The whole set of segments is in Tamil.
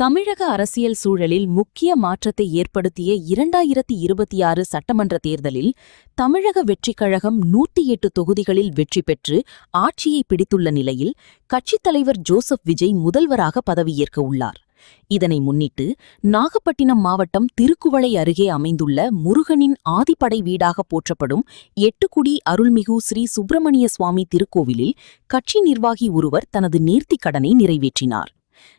தமிழக அரசியல் சூழலில் முக்கிய மாற்றத்தை ஏற்படுத்திய 2026 சட்டமன்ற தேர்தலில் தமிழக வெற்றிக் கழகம் 108 தொகுதிகளில் வெற்றி பெற்று ஆட்சியை பிடித்துள்ள நிலையில் கட்சித் தலைவர் ஜோசப் விஜய் முதல்வராக பதவியேற்க உள்ளார். இதனை முன்னிட்டு நாகப்பட்டினம் மாவட்டம் திருக்குவளை அருகே அமைந்துள்ள முருகனின் ஆதிப்படை வீடாக போற்றப்படும் எட்டுக்குடி அருள்மிகு ஸ்ரீ சுப்பிரமணிய சுவாமி திருக்கோவிலில் கட்சி நிர்வாகி ஒருவர் தனது நேர்த்திக் கடனை நிறைவேற்றினார்.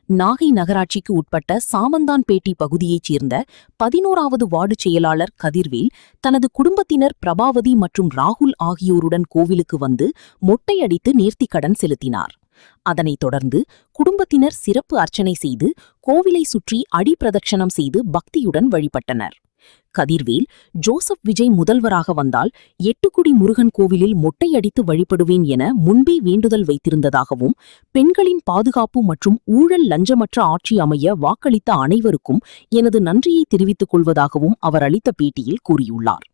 நாகை நகராட்சிக்கு உட்பட்ட சாமந்தான்பேட்டை பகுதியைச் சேர்ந்த 11வது வார்டு செயலாளர் கதிர்வேல் தனது குடும்பத்தினர் பிரபாவதி மற்றும் ராகுல் ஆகியோருடன் கோவிலுக்கு வந்து மொட்டையடித்து நேர்த்திக்கடன் செலுத்தினார். அதனைத் தொடர்ந்து குடும்பத்தினர் சிறப்பு அர்ச்சனை செய்து கோவிலை சுற்றி அடிப்பிரதட்சணம் செய்து பக்தியுடன் வழிபட்டனர். கதிர்வேல், ஜோசப் விஜய் முதல்வராக வந்தால் எட்டுக்குடி முருகன் கோவிலில் மொட்டையடித்து வழிபடுவேன் என முன்பே வேண்டுதல் வைத்திருந்ததாகவும், பெண்களின் பாதுகாப்பு மற்றும் ஊழல் லஞ்சமற்ற ஆட்சி அமைய வாக்களித்த அனைவருக்கும் எனது நன்றியை தெரிவித்துக் கொள்வதாகவும் அவர் அளித்த பேட்டியில் கூறியுள்ளார்.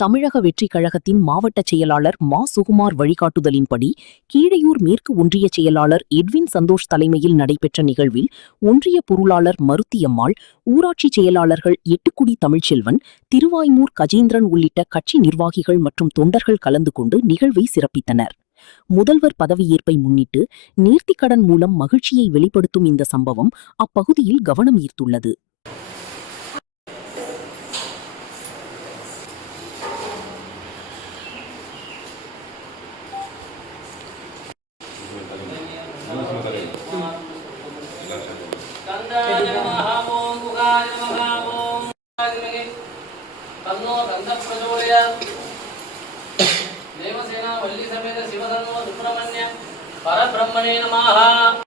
தமிழக வெற்றிக் கழகத்தின் மாவட்ட செயலாளர் மா. சுகுமார் வழிகாட்டுதலின்படி கீழையூர் மேற்கு ஒன்றிய செயலாளர் எட்வின் சந்தோஷ் தலைமையில் நடைபெற்ற நிகழ்வில் ஒன்றிய பொருளாளர் மருத்தியம்மாள், ஊராட்சி செயலாளர்கள் எட்டுக்குடி தமிழ்ச்செல்வன், திருவாய்மூர் கஜேந்திரன் உள்ளிட்ட கட்சி நிர்வாகிகள் மற்றும் தொண்டர்கள் கலந்து கொண்டு நிகழ்வை சிறப்பித்தனர். முதல்வர் பதவியேற்பை முன்னிட்டு நேர்த்திக்கடன் மூலம் மகிழ்ச்சியை வெளிப்படுத்தும் இந்த சம்பவம் அப்பகுதியில் கவனம் ஈர்த்துள்ளது. देवसेना वल्ली समेत शिवधर्म सुब्रह्मण्य परब्रह्मणे नमः.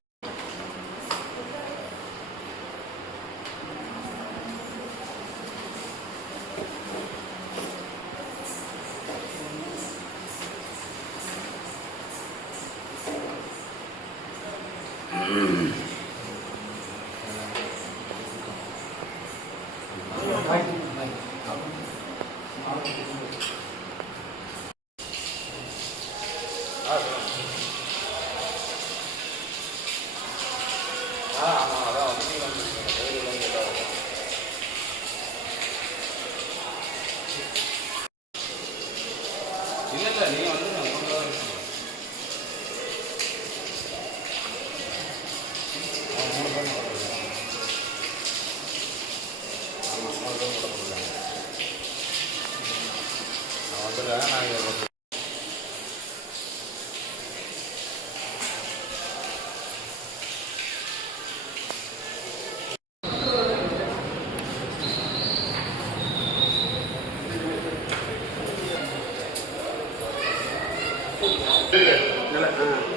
Good.